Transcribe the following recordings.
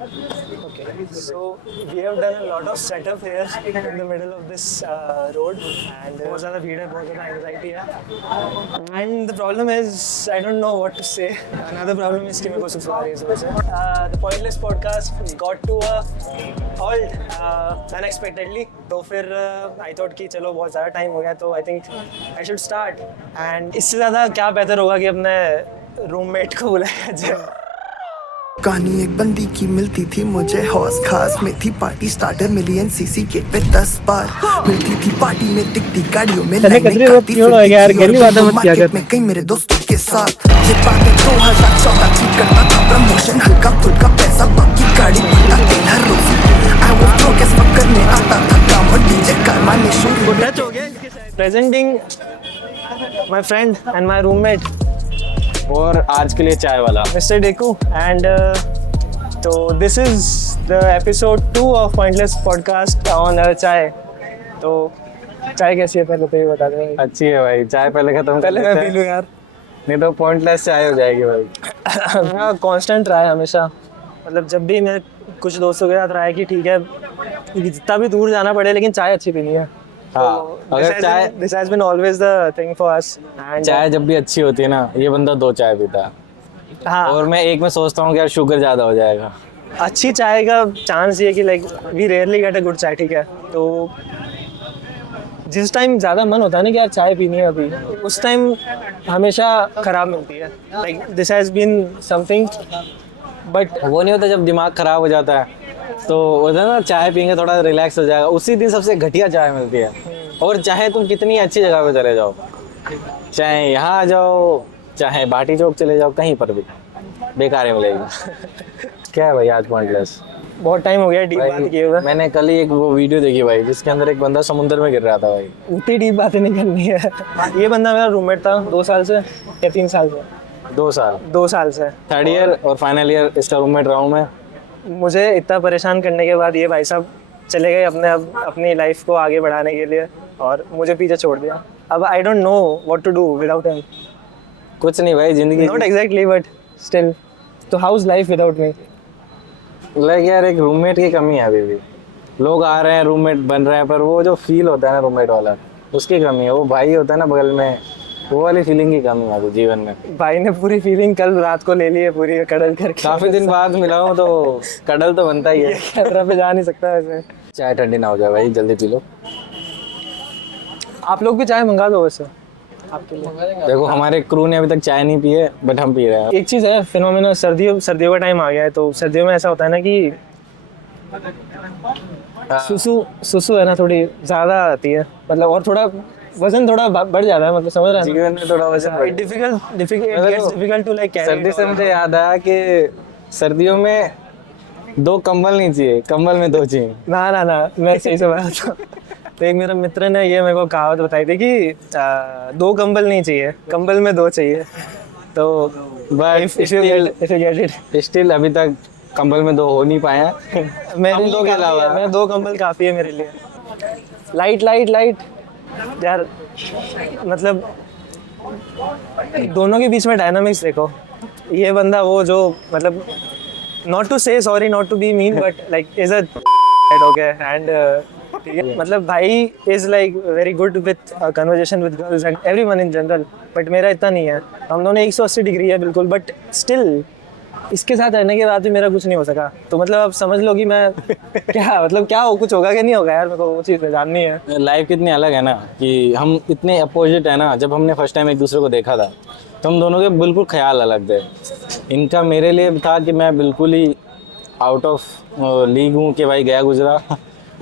Okay, so we have done a lot of setup here in the middle of this road, and बहुत ज़्यादा भीड़ है, बहुत ज़्यादा anxiety है. And the problem is I don't know what to say. Another problem is कि मेरे को सुसु आ रही है सुबह से. The Pointless podcast got to a halt unexpectedly. तो फिर I thought कि चलो बहुत ज़्यादा टाइम हो गया, तो I think I should start. And इससे ज़्यादा क्या बेहतर होगा कि अपने रूममेट को बुलाया जाए. कहानी एक बंदी की मिलती थी मुझे हौस खास में थी party starter million CC gate पे 10 बार मिलती थी पार्टी में टिकटी गाड़ियों में लाइनें काटती मार्केट में कई मेरे दोस्तों के साथ ये बातें 2014 की करता था प्रमोशन हल्का फुल्का पैसा बाकी गाड़ी भरता तेल हर रोज I was broke as fuck करने आता था काम और डीजे कारवा ने शुरू टच हो गया. Presenting my friend and my roommate और आज के लिए चाय वाला Mr. Deku, and so this is the episode 2 of Pointless podcast on चाय. तो चाय कैसी है पहले तो ये बता दे. अच्छी है भाई. चाय पहले खत्म पहले मैं पी लूँ यार, नहीं तो पॉइंटलेस चाय हो जाएगी भाई. मेरा कांस्टेंट रहा है हमेशा. मतलब जब भी मैं कुछ दोस्तों के साथ रहा है कि ठीक है जितना भी दूर जाना पड़े लेकिन चाय अच्छी पीनी है. हाँ, अगर चाय this has been always the thing for us. And चाय जब भी अच्छी होती है ना, ये बंदा 2 चाय पीता है. हाँ, और मैं एक में सोचता हूँ कि यार शुगर ज़्यादा हो जाएगा. अच्छी चाय का चांस ये है कि like we rarely get a good chai. ठीक है, तो जिस टाइम ज़्यादा मन होता है ना कि यार चाय पीनी है अभी, उस टाइम हमेशा ख़राब मिलती है. Like this has been something, but वो नहीं होता जब दिमाग ख़राब हो जाता है तो होता है ना चाय पियेंगे थोड़ा रिलैक्स हो जाएगा. उसी दिन सबसे घटिया चाय मिलती है. और चाहे तुम कितनी अच्छी जगह पे चले जाओ, चाहे यहाँ आ जाओ, चाहे बाटी चौक चले जाओ, कहीं पर भी बेकार ही मिलेगी. क्या है भाई आज पॉइंटलेस? बहुत टाइम हो गया डीप बात किए हुए. मैंने कल ही एक वो वीडियो देखी भाई जिसके अंदर एक बंदा समुद्र में गिर रहा था भाई. उतनी डीप बातें नहीं करनी है. ये बंदा मेरा रूममेट था 2 साल से या 3 साल से. 2 साल 2 साल से. 3rd ईयर और फाइनल ईयर इसका रूममेट रहा हूँ मैं. मुझे इतना परेशान करने के बाद ये भाई साहब चले गए अपनी लाइफ को आगे बढ़ाने के लिए और मुझे पीछे छोड़ दिया. अब I don't know what to do without him. कुछ नहीं भाई, जिंदगी नॉट एग्जैक्टली बट स्टिल. तो how is life without me? Like यार एक रूममेट की कमी है अभी भी. लोग आ रहे हैं, रूममेट बन रहे हैं, पर वो जो फील होता है ना रूममेट वाला, उसकी कमी है. वो भाई होता है ना बगल में, वो वाली फीलिंग की कमी है अभी जीवन में. भाई ने पूरी फीलिंग कल रात को ले ली है, पूरी कडल करके. काफी दिन बाद मिला हूँ तो कडल तो बनता ही है. कैमरा पे जा नहीं सकता ऐसे. चाय ठंडी ना हो जाए भाई, जल्दी पी लो. आप लोग भी चाय मंगा दो वैसे आपके लिए. देखो हमारे क्रू ने अभी तक चाय नहीं पी है, बट हम पी रहे हैं. एक चीज़ है फिनोमेना, सर्दियों का टाइम आ गया है, तो सर्दियों में ऐसा होता है ना कि सुसु है ना थोड़ी ज़्यादा आती है. मतलब और थोड़ा वजन थोड़ा बढ़ जाता है. मतलब समझ रहे हैं? जीवन में थोड़ा वजन डिफिकल्ट टू लाइक. सर्दी से मुझे याद आया कि सर्दियों में 2 कंबल नहीं चाहिए, कंबल में 2 चाहिए. ना मैं सही से बता हूँ. तो एक मेरा मित्र ने ये मेरे को कहावत बताई थी कि 2 कंबल नहीं चाहिए, कंबल में 2 चाहिए. तो but if you get it. Still अभी तक कंबल में 2 हो नहीं पाया. मेरे लिए 2 के अलावा मैं 2 कंबल काफ़ी है मेरे लिए. लाइट यार. मतलब दोनों के बीच में डायनामिक्स देखो. ये बंदा वो जो मतलब not to say sorry, not to be mean, but like is a okay. And मतलब भाई is like very good with conversation with girls and everyone in general. But मेरा इतना नहीं है. हम दोनों 180 डिग्री है बिल्कुल. बट स्टिल इसके साथ रहने के बाद भी मेरा कुछ नहीं हो सका. तो मतलब आप समझ लो कि मैं क्या हो, कुछ होगा कि नहीं होगा यार. मेरे को वो चीज़ जाननी है. लाइफ कितनी अलग है ना कि हम इतने अपोजिट है ना. जब हमने फर्स्ट टाइम एक दूसरे को देखा था तो हम दोनों के बिल्कुल ख्याल अलग थे. इनका मेरे लिए था कि मैं बिल्कुल ही आउट ऑफ लीग हूँ कि भाई गया गुजरा.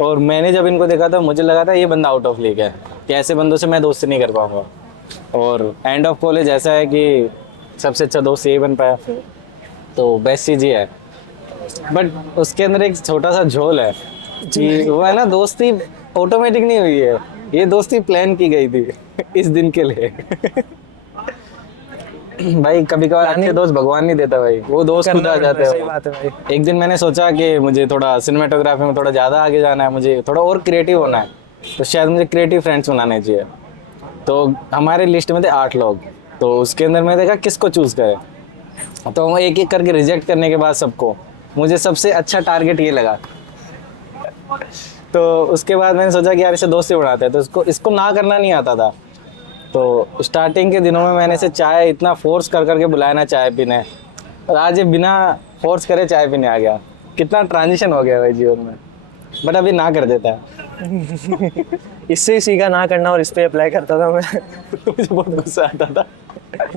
और मैंने जब इनको देखा था मुझे लगा था ये बंदा आउट ऑफ लीग है, कि ऐसे बंदों से मैं दोस्ती नहीं कर पाऊँगा. और एंड ऑफ कॉलेज ऐसा है कि सबसे अच्छा दोस्त यही बन पाया, तो बेस्ट चीज़ ये है. बट उसके अंदर एक छोटा सा झोल है कि वो है ना, दोस्ती ऑटोमेटिक नहीं हुई है, ये दोस्ती प्लान की गई थी इस दिन के लिए. भाई कभी कभार अच्छे दोस्त भगवान नहीं देता भाई, वो दोस्त खुद आ जाते हैं. सही बात है भाई. एक दिन मैंने सोचा कि मुझे थोड़ा सिनेमेटोग्राफी में थोड़ा ज़्यादा आगे जाना है, मुझे थोड़ा और क्रिएटिव होना है, तो शायद मुझे क्रिएटिव फ्रेंड्स बनाने चाहिए. तो हमारे लिस्ट में थे 8 लोग. तो उसके अंदर मैंने देखा किसको चूज़ करें. तो एक एक करके रिजेक्ट करने के बाद सबको मुझे सबसे अच्छा टारगेट ये लगा। तो उसके बाद मैंने सोचा कि यार इसे दोस्ती बढ़ाते हैं, तो इसको ना करना नहीं आता था। तो स्टार्टिंग के दिनों में मैंने इसे चाय इतना फोर्स कर करके बुलाया ना चाय पीने, और आज ये बिना फोर्स करे चाय पीने आ गया। कितना ट्रांजिशन हो गया भाई जीवन में, बट अभी ना कर देता है। इससे ही सीखा ना करना और इस पे अप्लाई करता था मैं। मुझे बहुत गुस्सा आता था।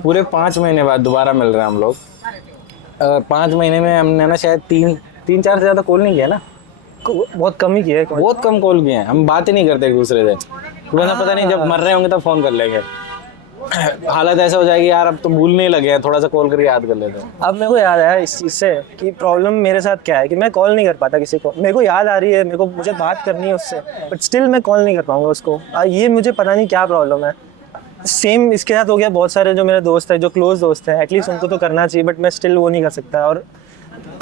पूरे 5 महीने बाद दोबारा मिल रहे हैं हम लोग। 5 महीने में हमने ना शायद 3-4 से ज़्यादा कॉल नहीं किया ना, बहुत कम ही किया है। बहुत कम कॉल किए हैं। हम बात ही नहीं करते एक दूसरे से, पता नहीं जब मर रहे होंगे तब फोन कर लेंगे। हालत ऐसा हो जाएगी यार अब तो भूलने लगे हैं, थोड़ा सा कॉल करके याद कर लेते हैं। अब मेरे को याद आया इस चीज़ से कि प्रॉब्लम मेरे साथ क्या है कि मैं कॉल नहीं कर पाता किसी को। मेरे को याद आ रही है, मुझे बात करनी है उससे, बट स्टिल मैं कॉल नहीं कर पाऊंगा उसको। ये मुझे पता नहीं क्या प्रॉब्लम है। सेम इसके साथ हो गया। बहुत सारे जो मेरे दोस्त हैं, जो क्लोज दोस्त हैं, एटलीस्ट उनको तो करना चाहिए, बट मैं स्टिल वो नहीं कर सकता। और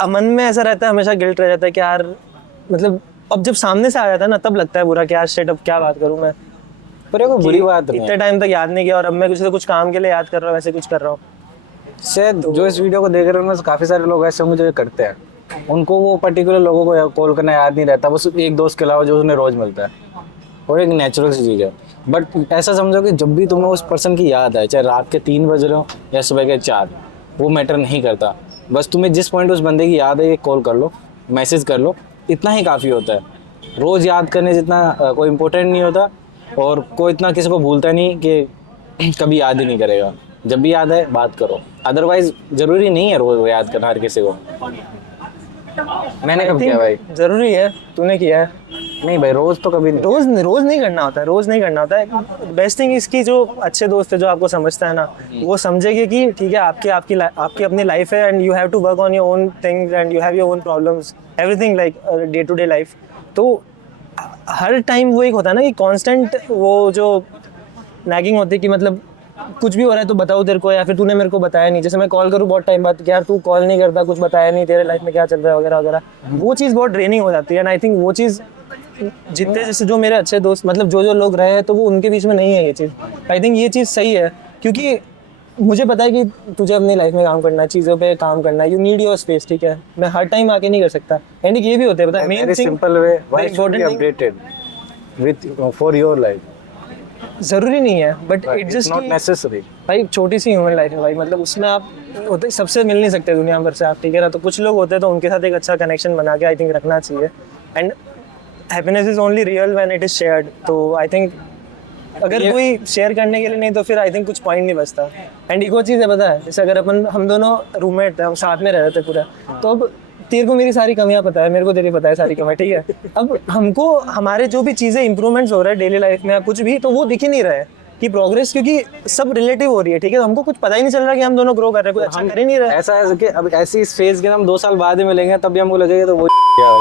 मन में ऐसा रहता है, हमेशा गिल्ट रह जाता है कि यार मतलब अब जब सामने से आ जाता है ना तब लगता है बुरा कि यार शिट अब क्या बात करूँ मैं। पर कोई बुरी बात नहीं इतने टाइम तक याद नहीं किया और अब मैं कुछ काम के लिए याद कर रहा हूँ, ऐसे कुछ कर रहा हूँ। शायद जो इस वीडियो को देख रहे हैं उनमें से काफ़ी सारे लोग ऐसे होंगे जो करते हैं। उनको वो पर्टिकुलर लोगों को कॉल करना याद नहीं रहता, बस एक दोस्त के अलावा जो उन्हें रोज़ मिलता है, और एक नेचुरल सी चीज़ है। बट ऐसा समझो कि जब भी तुम्हें उस पर्सन की याद आए, चाहे रात के 3 बज रहे हो या सुबह के 4, वो मैटर नहीं करता। बस तुम्हें जिस पॉइंट उस बंदे की याद है, कॉल कर लो, मैसेज कर लो, इतना ही काफ़ी होता है। रोज़ याद करने जितना कोई इम्पोर्टेंट नहीं होता, और कोई इतना किसी को भूलता नहीं कि कभी याद ही नहीं करेगा। जब भी याद है बात करो, अदरवाइज ज़रूरी नहीं है रोज़ याद करना हर किसी को। मैंने कब किया भाई? ज़रूरी है, तूने किया है। नहीं भाई, रोज़ तो कभी नहीं। रोज़ नहीं करना होता है, रोज़ नहीं करना होता है। बेस्ट थिंग इसकी जो अच्छे दोस्त है, जो आपको समझता है ना, वो समझेगी कि ठीक है आपकी अपनी लाइफ है and you have to work on your own things and you have your own problems, everything like day to day life. तो हर टाइम वो एक होता है ना कि कांस्टेंट वो जो नैगिंग होती है कि मतलब कुछ भी हो रहा है तो बताओ तेरे को, या फिर तूने मेरे को बताया नहीं। जैसे मैं कॉल करूँ बहुत टाइम बाद कि यार तू कॉल नहीं करता, कुछ बताया नहीं, तेरे लाइफ में क्या चल रहा है वगैरह वगैरह, वो चीज़ बहुत ड्रेनिंग हो जाती है। एंड आई थिंक वो चीज़ जितने जैसे जो मेरे अच्छे दोस्त मतलब जो लोग रहे हैं तो वो उनके बीच में नहीं है ये चीज़। आई थिंक ये चीज़ सही है, क्योंकि मुझे पता है कि तुझे अपनी लाइफ में काम करना है, चीज़ों पे काम करना है, यू नीड योर स्पेस, ठीक है। मैं हर टाइम आके नहीं कर सकता। एंड ये भी होता है, पता है, main simple way why should be updated with for your life. ज़रूरी नहीं है, but it just not necessary. भाई छोटी सी ह्यूमन लाइफ है भाई, मतलब उसमें आप होते सबसे मिल नहीं सकते दुनिया भर से आप, ठीक है ना। तो कुछ लोग होते हैं तो उनके साथ एक अच्छा कनेक्शन बना के आई थिंक रखना चाहिए। And happiness is only real when it is shared. तो आई थिंक अगर कोई शेयर करने के लिए नहीं तो फिर आई थिंक कुछ पॉइंट नहीं बचता। एंड एक और चीज़ है पता है, जैसे अगर हम दोनों रूममेट थे, हम साथ में रह रहे थे पूरा, तो अब तेरे को मेरी सारी कमियां पता है, मेरे को तेरी पता है सारी कमियां, ठीक है। अब हमको हमारे जो भी चीज़ें इंप्रूवमेंट्स हो रहे हैं डेली लाइफ में कुछ भी, तो वो दिख ही नहीं रहा है कि प्रोग्रेस, क्योंकि सब रिलेटिव हो रही है, ठीक है। तो हमको कुछ पता ही नहीं चल रहा कि हम दोनों ग्रो कर रहे हैं, कुछ अच्छा कर ही नहीं रहे। ऐसा है कि अब ऐसी इस फेज के हम 2 साल बाद ही मिलेंगे, तब भी हमको लगेगा तो वो क्या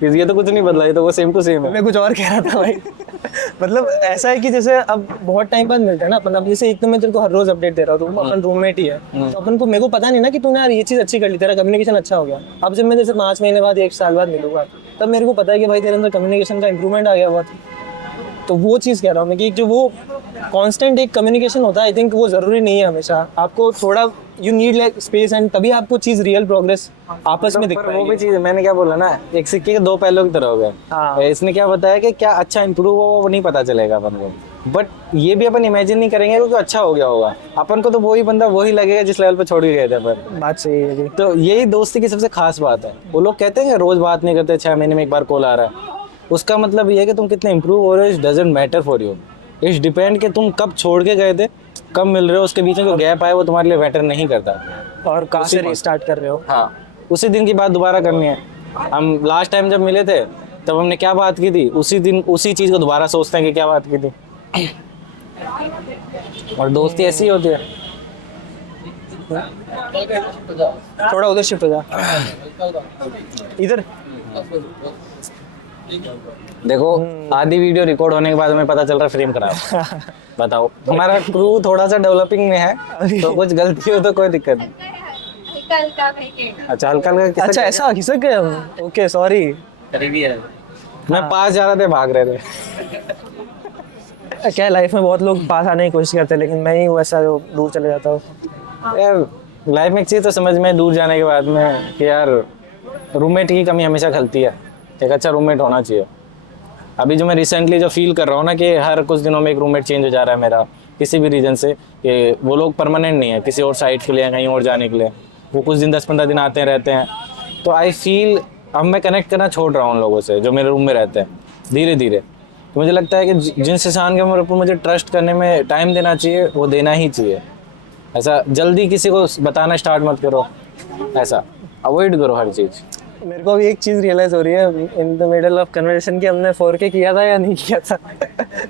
भाई, ये तो कुछ नहीं बदला, ये तो वो सेम टू सेम है। मैं कुछ और कह रहा था भाई। मतलब ऐसा है कि जैसे अब बहुत टाइम बाद मिलते हैं ना अपन। अब जैसे एक तो मैं तेरे को हर रोज अपडेट दे रहा हूँ, तो अपन रूममेट ही है, तो अपन को मेरे को पता नहीं ना कि तूने यार ये चीज़ अच्छी कर ली, तेरा कम्युनिकेशन अच्छा हो गया। अब जब मैं जैसे 5 महीने बाद 1 साल बाद मिलूंगा, तब मेरे को पता है कि भाई तेरे अंदर कम्युनिकेशन का इंप्रूवमेंट आ गया बहुत। तो वो चीज़ कह रहा हूँ मैं कि जो वो कांस्टेंट एक कम्युनिकेशन होता है, आई थिंक वो ज़रूरी नहीं है हमेशा। आपको थोड़ा you need like space, and तभी आपको चीज़ रियल प्रोग्रेस आपस में दिख पाएगी। वो भी चीज़ मैंने क्या बोला ना, एक सिक्के के 2 पहलू की तरह हो गए। हाँ। इसने क्या बताया कि क्या अच्छा इंप्रूव हो वो नहीं पता चलेगा अपन को, बट ये भी अपन इमेजिन नहीं करेंगे क्योंकि अच्छा हो गया होगा। अपन को तो वही बंदा वही लगेगा जिस लेवल पे छोड़ के गए थे अपन। बात सही है। तो यही दोस्ती की सबसे खास बात है। वो लोग कहते हैं रोज बात नहीं करते, 6 महीने में एक बार कॉल आ रहा है, उसका मतलब ये है कि तुम कितने इंप्रूव हो रहे हो। It doesn't matter for you, it's depend कि तुम कब छोड़ के गए थे, कब मिल रहे हो, उसके बीच में जो गैप आया वो तुम्हारे लिए मैटर नहीं करता। और कहाँ से रीस्टार्ट कर रहे हो। हाँ, उसी दिन की बात दोबारा करनी है। हम लास्ट टाइम जब मिले थे तब हमने क्या बात की थी, उसी दिन उसी चीज़ को दोबारा सोचते हैं कि क्या बात की थी। और दोस्ती ऐसी ही होती है। थोड़ा उधर शिफ्ट हो जा, इधर देखो आधी वीडियो रिकॉर्ड होने के बाद हमें पता चल रहा है फ्रेम खराब। बताओ, हमारा क्रू थोड़ा सा डेवलपिंग में है, तो कुछ गलती हो तो कोई दिक्कत नहीं। अच्छा, हल्का हल्का अच्छा ऐसा खिसक गए हम, ओके सॉरी। करीबी है, मैं पास जा रहा थे, भाग रहे थे। क्या लाइफ में बहुत लोग पास आने की कोशिश करते हैं, लेकिन मैं ही वैसा जो दूर चले जाता हूँ। यार लाइफ में एक चीज़ तो समझ में दूर जाने के बाद में कि यार रूममेट की कमी हमेशा खलती है, एक अच्छा रूममेट होना चाहिए। अभी जो मैं रिसेंटली जो फील कर रहा हूँ ना कि हर कुछ दिनों में एक रूममेट चेंज हो जा रहा है मेरा, किसी भी रीज़न से, कि वो लोग परमानेंट नहीं है, किसी और साइड के लिए, कहीं और जाने के लिए, वो कुछ दिन 10-15 दिन आते हैं रहते हैं। तो आई फील अब मैं कनेक्ट करना छोड़ रहा हूँ उन लोगों से जो मेरे रूम में रहते हैं धीरे धीरे। तो मुझे लगता है कि जिस इंसान के ऊपर मुझे ट्रस्ट करने में टाइम देना चाहिए वो देना ही चाहिए। ऐसा जल्दी किसी को बताना स्टार्ट मत करो, ऐसा अवॉइड करो हर चीज़। मेरे को भी एक चीज रियलाइज हो रही है in the middle of conversation कि हमने 4K किया था या नहीं किया था।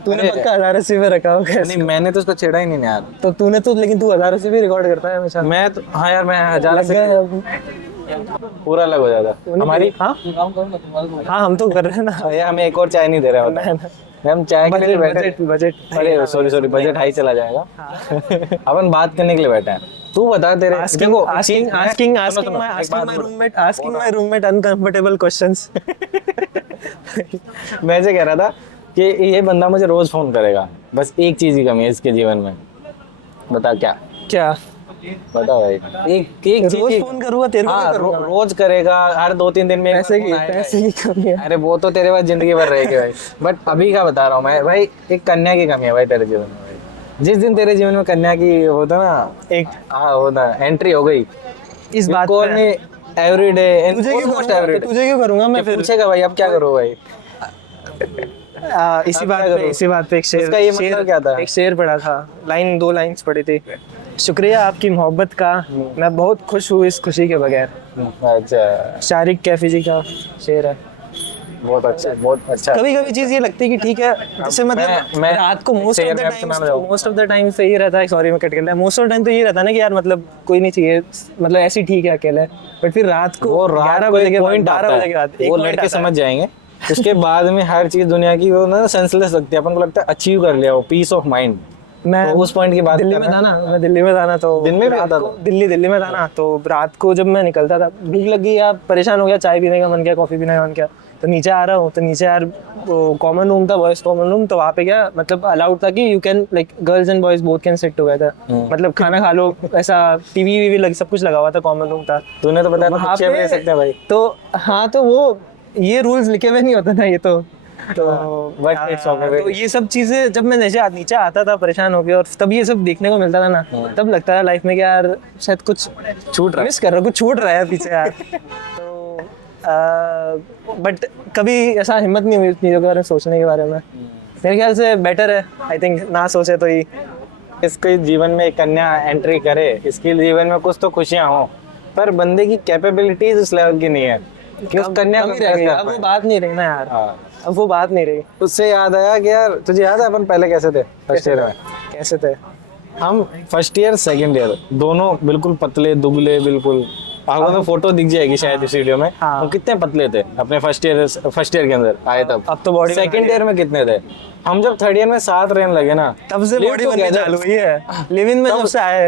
तूने पक्का 1080 पे रखा होगा। नहीं मैंने तो उसको छेड़ा ही नहीं यार। तो तूने तो, लेकिन तू 1080 पे रिकॉर्ड करता है हमेशा। मैं तो हाँ यार, मैं 1000 से पूरा अलग हो जाता हमारी। हाँ हाँ, हम तो कर रहे हैं ना। भैया हमें एक और चाय नहीं दे रहा होता, हम चाय के लिए बैठे। बजट अरे सॉरी बजट हाई चला जाएगा। अपन बात करने के लिए बैठे हैं। तू बता तेरे asking my roommate uncomfortable questions। मैं से कह रहा था कि ये बंदा मुझे रोज फोन करेगा, बस एक चीज की कमी है इसके जीवन में। बता क्या बता भाई। एक रोज फोन करूंगा तेरे को? हाँ, रोज करेगा, हर 2-3 दिन में। पैसे की कमी है। अरे वो तो तेरे पास जिंदगी भर रहेगी भाई, बट अभी का बता रहा हूँ मैं भाई, एक कन्या की कमी है भाई तेरे जीवन में। जिस दिन तेरे जीवन में कन्या की होता ना, एक होता एंट्री हो गई इस बात पे एवरी डे। तुझे क्यों करूंगा मैं? फिर पूछेगा भाई अब क्या करो भाई। इसी बात पे एक शेर, उसका ये मतलब क्या था? एक शेर पढ़ा था, 2 लाइन्स पढ़ी थी। शुक्रिया आपकी मोहब्बत का, मैं बहुत खुश हूँ इस खुशी के बगैर। अच्छा, शारिक कैफी जी का शेर है। बहुत अच्छा। कभी कभी चीज ये लगती है कि ठीक है, जैसे मतलब मैं रात को मोस्ट ऑफ द टाइम से ये रहता है, सॉरी मैं कट कर लिया, मोस्ट ऑफ द टाइम तो ये रहता है ना कि यार मतलब कोई नहीं चाहिए, मतलब ऐसी ठीक है अकेले। बट फिर रात को 11 बजे के बाद, 12 बजे के बाद वो लड़के समझ जाएंगे। उसके बाद में हर चीज दुनिया की वो ना सेंसलेस लगती है, अपन को लगता है अचीव कर लिया, वो पीस ऑफ माइंड। मैं तो उस पॉइंट की बात दिल्ली में था ना, मैं दिल्ली में था ना, तो दिन में भी आता था। दिल्ली में था ना, तो रात को जब मैं निकलता था, भूख लगी या परेशान हो गया, चाय पीने का मन किया, कॉफी पीने का मन किया, तो नीचे आ रहा हूँ, तो नीचे यार कॉमन रूम था, बॉयज कॉमन रूम, तो वहाँ पे क्या मतलब अलाउड था कि you can like girls and boys both can sit together, मतलब खाना खा लो, ऐसा टीवी वीवी लग सब कुछ लगा हुआ था, कॉमन रूम था। तूने तो बताया वहाँ पे ले सकते हैं भाई। तो हाँ, तो वो ये रूल्स लिखे हुए नहीं होते ना, ये तो ये सब चीजें जब मैं नीचे आता था परेशान हो गया, और तब ये सब देखने को मिलता था ना, तब लगता था लाइफ में कि यार शायद कुछ छूट रहा है, मिस कर रहा, कुछ छूट रहा है पीछे यार। तो बट कभी ऐसा हिम्मत नहीं हुई चीज़ों के बारे में सोचने के बारे में। मेरे ख्याल से बेटर है, आई थिंक ना सोचे तो ही। इसके जीवन में एक कन्या एंट्री करे, इसके जीवन में कुछ तो खुशियां हो, पर बंदे की कैपेबिलिटीज उस लेवल की नहीं है कि उस कन्या को अब वो बात नहीं रही ना यार। अब वो बात नहीं रही। उससे याद आया कि यार तुझे याद है अपन पहले कैसे थे फर्स्ट ईयर में? कैसे थे हम? फर्स्ट ईयर सेकंड ईयर दोनों बिल्कुल पतले दुबले, बिल्कुल आपको तो फोटो दिख जाएगी शायद इस वीडियो में। हाँ। हम कितने पतले थे अपने फर्स्ट ईयर के अंदर आए तब। अब तो बॉडी सेकंड ईयर में कितने थे हम? जब थर्ड ईयर में 7 रहने लगे ना, तब से बॉडी बननी चालू हुई है। लिव इन में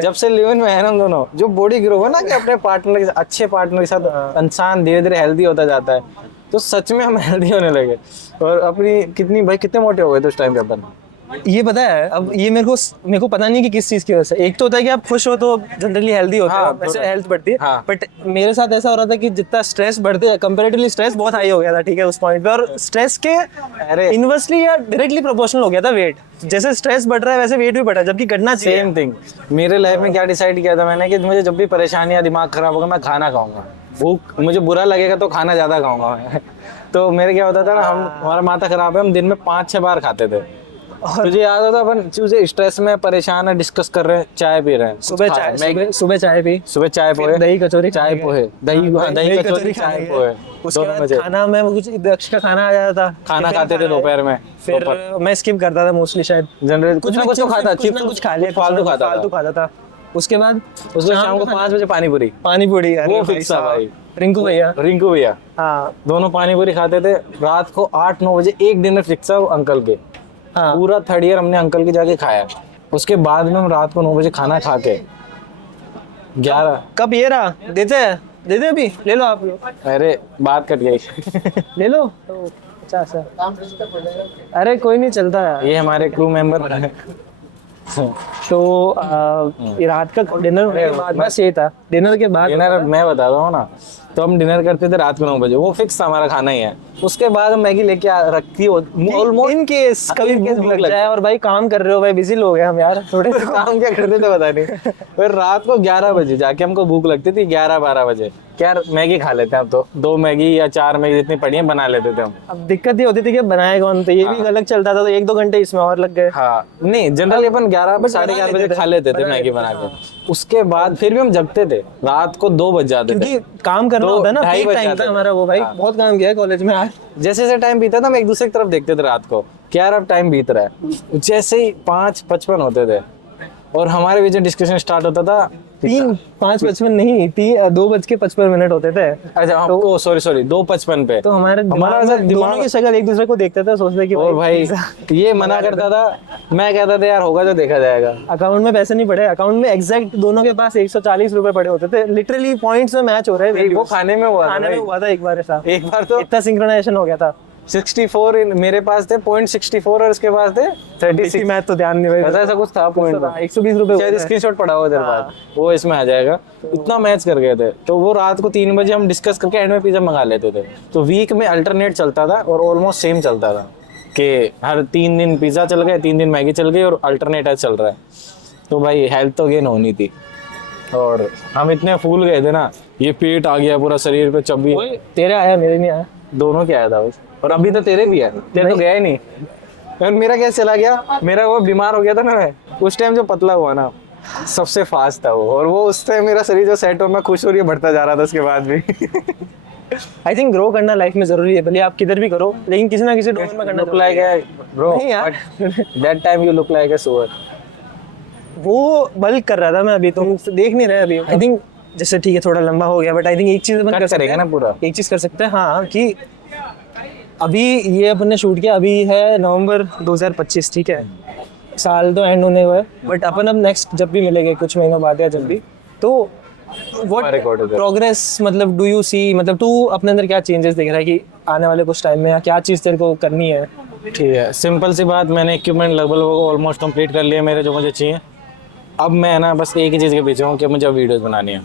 जब से लिव इन में है ना हम दोनों, जो बॉडी ग्रो है ना कि अपने पार्टनर के अच्छे पार्टनर के साथ इंसान धीरे धीरे हेल्दी होता जाता है, तो सच में हम हेल्दी होने लगे। और अपनी कितने मोटे हो गए थे उस टाइम पे अपन? ये पता है, अब ये मेरे को पता नहीं कि किस चीज की वजह से। एक तो होता है कि आप खुश हो तो जनरली हेल्दी होते हो, वैसे हेल्थ बढ़ती है। हाँ। बट मेरे साथ ऐसा हो रहा था कि जितना स्ट्रेस बढ़ते, कंपैरेटिवली स्ट्रेस बहुत हाई हो गया था, ठीक है, उस पॉइंट पे। और स्ट्रेस के इनवर्सली या डायरेक्टली प्रोपोर्शनल हो गया था वेट। जैसे स्ट्रेस बढ़ रहा है वैसे वेट भी बढ़ा, जबकि घटना चाहिए। सेम थिंग मेरे लाइफ में क्या डिसाइड किया था मैंने कि मुझे जब भी परेशानी या दिमाग खराब होगा मैं खाना खाऊंगा, भूख मुझे बुरा लगेगा तो खाना ज्यादा खाऊंगा मैं। तो मेरे क्या होता था ना, हमारा माथा खराब है, हम दिन में 5-6 बार खाते थे। तुझे याद होता अपन तुझे स्ट्रेस में परेशान है, डिस्कस कर रहे हैं, चाय पी रहे हैं, सुबह चाय पोहे, दही कचौरी, चाय पोहे, दही कचौरी, चाय पोहे। उसके बाद खाना में कुछ दक्ष का खाना आ जाता था, खाना खाते थे दोपहर में। फिर मैं स्किप करता था मोस्टली, शायद जनरली कुछ ना कुछ खाता, चिप्स कुछ खा लिया, फालतू खाता था। उसके बाद शाम को 5 बजे पानी पूरी वो फिक्स था भाई। रिंकू भैया हाँ, दोनों पानी पूरी खाते थे। रात को 8-9 बजे एक डिनर फिक्स है अंकल के। हाँ। पूरा थर्ड ईयर हमने अंकल के जाके खाया। उसके बाद में हम रात को 9 बजे खाना खा के 11 कब ये रहा देते अभी ले लो आप लोग। अरे बात कट गई। ले लो 50। अरे कोई नहीं, चलता है। ये हमारे क्रू मेंबर। तो रात का डिनर के बाद बस ये था। डिनर के बाद मैं बताता हूँ ना, तो हम डिनर करते थे रात को 9 बजे, वो फिक्स था हमारा खाना ही है। उसके बाद हम मैगी लेके रखती ऑलमोस्ट इन केस कभी भूख लग जाए और भाई काम कर रहे हो, भाई बिजी लोग हैं हम यार थोड़े। काम क्या करते थे पता नहीं, फिर रात को 11 बजे जाके हमको भूख लगती थी, 11-12 बजे क्या मैगी खा लेते हैं हम तो, 2 मैगी या 4 मैगी जितनी पड़ी है बना लेते थे हम। अब दिक्कत ये होती थी कि बनाए कौन, तो ये भी अलग चलता था, तो 1-2 घंटे इसमें और लग गए। हाँ नहीं, जनरली अपन 11-11:30 बजे खा लेते थे मैगी बना के। उसके बाद फिर भी हम जगते थे, रात को 2 बज जाते थे, क्योंकि काम करना होता है ना, 2-2:30 पीक टाइम था हमारा वो भाई। बहुत काम किया है कॉलेज में यार। जैसे जैसे टाइम बीता था हम एक दूसरे की तरफ देखते थे रात को कि यार अब टाइम बीत रहा है। जैसे ही 5:55 होते थे और हमारे बीच डिस्कशन स्टार्ट होता था 5:55 नहीं, 2:55 होते थे। अच्छा तो सॉरी 2:55 पे तो हमारा दोनों की शक्ल एक दूसरे को देखते थे, सोचते कि और भाई ये मना करता था, मैं कहता था यार होगा तो देखा जाएगा। अकाउंट में पैसे नहीं पड़े, अकाउंट में एग्जैक्ट दोनों के पास 140 रुपए पड़े होते थे, लिटरली पॉइंट्स में मैच हो रहे थे। वो खाने में हुआ था एक बार ऐसा, एक बार तो इतना सिंक्रोनाइजेशन हो गया था। 64 मेरे पास थे, 0.64 और उसके पास थे 36। मैथ तो ध्यान नहीं भाई, ऐसा कुछ था पॉइंट, 120 रुपए शायद स्क्रीनशॉट पड़ा हुआ तेरे पास, वो इसमें आ जाएगा। इतना मैच कर गए थे, तो वो रात को 3 बजे हम डिस्कस करके एंड में पिज्जा मंगा लेते थे। तो वीक में अल्टरनेट चलता था और ऑलमोस्ट सेम चलता था कि हर 3 दिन पिज्जा चल गए, 3 दिन मैगी चल गई और अल्टरनेट चल रहा है। तो भाई हेल्थ तो गेन होनी थी और हम इतने फूल गए थे ना, ये पेट आ गया पूरा शरीर पे चब्बी। तेरे आया, मेरे नहीं आया, दोनों के आया था बस। और अभी तो तेरे भी है, तेरे तो गया ही नहीं। और मेरा कैसे चला गया, मेरा वो बीमार हो गया था ना मैं उस टाइम, जो पतला हुआ ना सबसे फास्ट था वो, और वो उस टाइम मेरा शरीर जो सेट हो, मैं खुश हो रही बढ़ता जा रहा था उसके बाद भी। आई थिंक ग्रो करना लाइफ में जरूरी है, भले आप किधर भी करो, लेकिन किसी ना किसी डोमेन में करना। लुक लाइक है ब्रो, नहीं यार, that time you look like अ सुअर। वो बल्क कर रहा था मैं, अभी तुम देख नहीं रहे अभी। आई थिंक जैसे ठीक है थोड़ा लंबा हो गया, बट आई थिंक एक चीज अपन कर सकते हैं ना पूरा, एक चीज कर सकते हैं हाँ, कि अभी ये अपन ने शूट किया, अभी है नवंबर 2025, ठीक है, साल तो एंड होने हुए, बट अपन अब नेक्स्ट जब भी मिलेंगे कुछ महीनों बाद या जब भी, तो व्हाट प्रोग्रेस मतलब डू यू सी, मतलब तू अपने अंदर क्या चेंजेस देख रहा है कि आने वाले कुछ टाइम में, या क्या चीज़ तेरे को करनी है? ठीक है, सिंपल सी बात, मैंने इक्विपमेंट लगभग ऑलमोस्ट कंप्लीट कर लिया मेरे जो मुझे चाहिए। अब मैं ना बस एक ही चीज़ के पीछे हूँ कि मुझे अब वीडियोज़ बनानी है।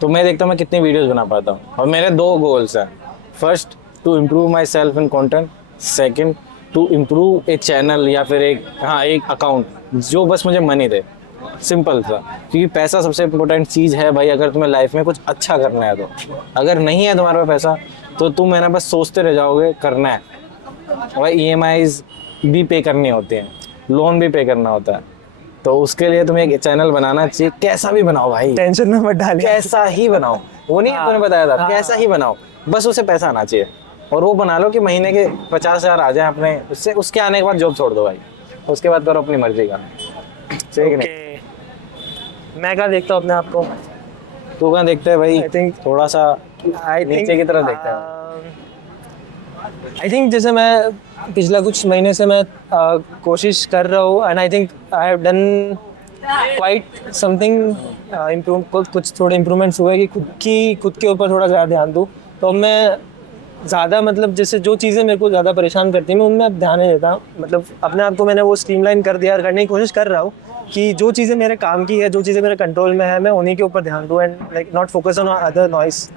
तो मैं देखता हूँ मैं कितनी वीडियोज़ बना पाता हूँ, और मेरे 2 गोल्स हैं। First, to improve myself in content. Second, to improve a channel या फिर एक अकाउंट जो बस मुझे मनी दे, सिंपल सा। क्योंकि पैसा सबसे इम्पोर्टेंट चीज़ है भाई, अगर तुम्हें लाइफ में कुछ अच्छा करना है तो। अगर नहीं है तुम्हारे पास पैसा तो तुम है ना बस सोचते रह जाओगे, करना है भाई। EMIs भी पे करनी होती हैं, लोन भी पे करना होता है, तो उसके लिए तुम्हें एक चैनल बनाना चाहिए। कैसा भी बनाओ भाई, टेंशन में मत डालिए, कैसा ही बनाओ, वो नहीं तूने बताया था, कैसा ही बनाओ, बस उसे पैसा आना चाहिए। और वो बना लो कि महीने के 50,000 आ जाए अपने उससे, उसके आने के बाद जॉब छोड़ दो भाई, उसके बाद करो अपनी मर्जी का। सही कि नहीं? मैं क्या देखता हूँ अपने आप को, तू कहाँ देखता है भाई? आई थिंक थोड़ा सा नीचे की तरफ देखता है। आई थिंक जैसे मैं पिछला कुछ महीने से मैं कोशिश कर रहा हूँ, and I think I have done quite something improve, कुछ थोड़े इम्प्रूवमेंट्स हुए कि खुद के ऊपर थोड़ा ज़्यादा ध्यान दूँ। तो मैं ज़्यादा मतलब जैसे जो चीज़ें मेरे को ज़्यादा परेशान करती हैं मैं उनमें अब ध्यान नहीं देता, मतलब अपने आप को मैंने वो स्ट्रीमलाइन कर दिया और करने की कोशिश कर रहा हूँ कि जो चीज़ें मेरे काम की है, जो चीज़ें मेरे कंट्रोल में है, मैं उन्हीं के ऊपर ध्यान दूँ, and like not focus on other noise.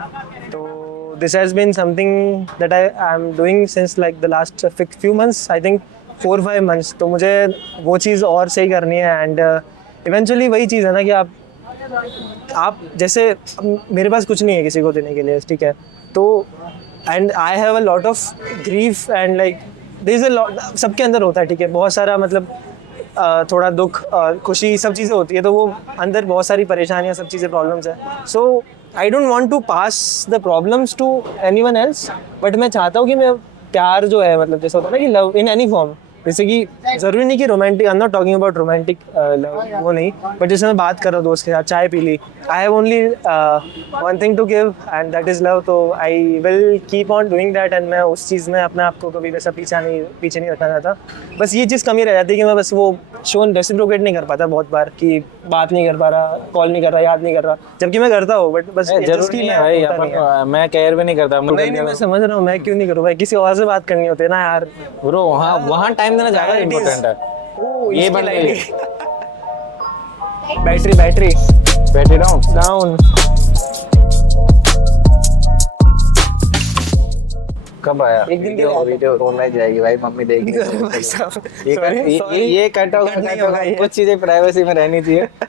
तो this has been something that I am doing since like the last few months, I think 4-5 months. तो मुझे वो चीज़ और सही करनी है, एंड इवेंचुअली वही चीज़ है ना कि आप जैसे मेरे पास कुछ नहीं है किसी को देने के लिए, ठीक है, तो and I have a lot of grief and like there is a lot, सबके अंदर होता है, ठीक है, बहुत सारा मतलब थोड़ा दुख खुशी सब चीज़ें होती है, तो वो अंदर बहुत सारी परेशानियाँ सब चीज़ें प्रॉब्लम्स हैं। So I don't want to pass the problems to anyone else, but मैं चाहता हूँ कि मैं प्यार जो है, मतलब जैसा होता है ना कि लव इन एनी फॉर्म, जैसे कि ज़रूरी नहीं कि romantic, I am not talking about romantic love, वो नहीं, बट जैसे मैं बात कर रहा हूँ दोस्त के साथ, चाय पी ली, I have only one thing to give and that is love. तो I will keep on doing that, and मैं उस चीज़ में अपने आप को कभी वैसा पीछे नहीं रखना चाहता। बस ये चीज़ कमी रह जाती है कि मैं बस वो शो रेसिप्रोकेट नहीं कर पाता बहुत बार, कि बात नहीं कर पा रहा, कॉल नहीं कर रहा, याद नहीं कर रहा, जबकि मैं करता हूँ, बट बस जरूरी नहीं है भाई, मैं केयर भी नहीं करता। नहीं, मैं समझ रहा हूँ, मैं क्यों नहीं करूँ भाई, किसी और से बात करनी होती है ना यार ब्रो, वहाँ टाइम देना ज़्यादा इम्पोर्टेंट है। ये बन गई बैटरी डाउन। कब आया? एक दिन के लिए आया था। वीडियो ऑनलाइन जाएगी भाई, मम्मी देखेगी। भाई साहब, ये sorry, sorry. ये कट Cut नहीं होगा होगा, ये। कुछ चीजें प्राइवेसी में रहनी चाहिए।